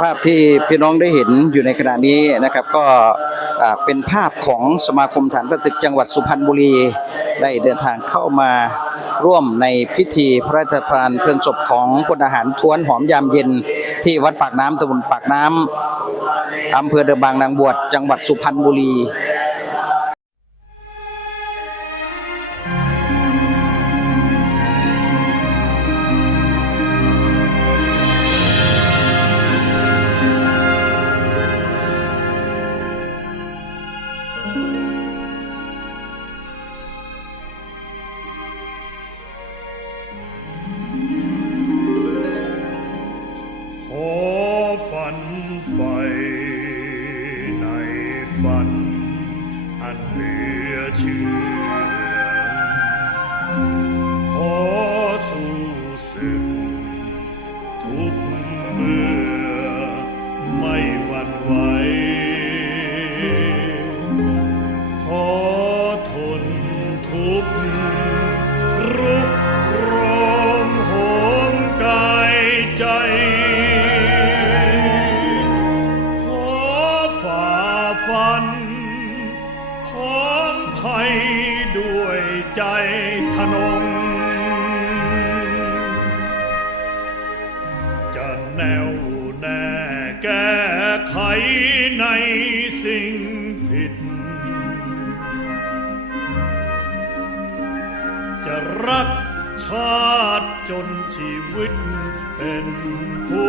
ภาพที่พี่น้องได้เห็นอยู่ในขณะนี้นะครับก็เป็นภาพของสมาคมฐานประศึกจังหวัดสุพรรณบุรี ได้เดินทางเข้ามาร่วมในพิธีพระราชทานเพลิงศพของพลทหารทวนหอมยามเย็น ที่วัดปากน้ำตำบลปากน้ำอำเภอเดอะบางนางบวชจังหวัดสุพรรณบุรี ฝันไฟในฝันอันเหลือเชื่อาฟันพร้อมภัยด้วยใจทนง จะแนวแน่แก้ไขในสิ่งผิด จะรักชาติจนชีวิตเป็นผุ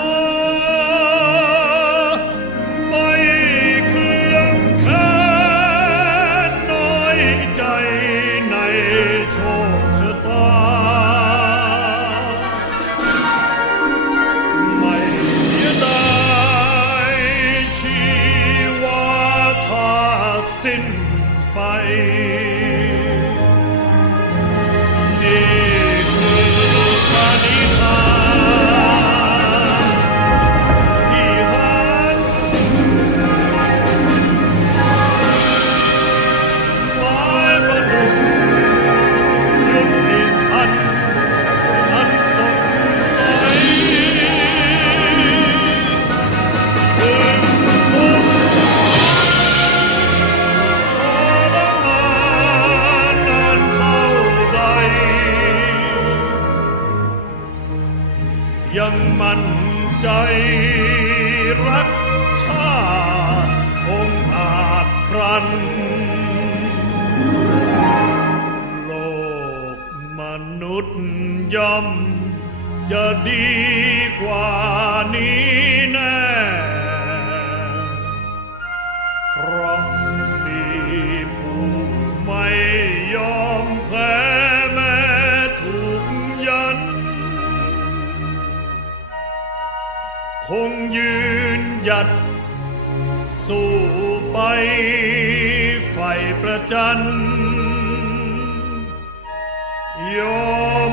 ยังมั่นใจรักชาติองอาจครัน โลกมนุษย์ย่อมจะดีกว่านี้ คงยืนหยัด สู้ไปไฟประจันยอม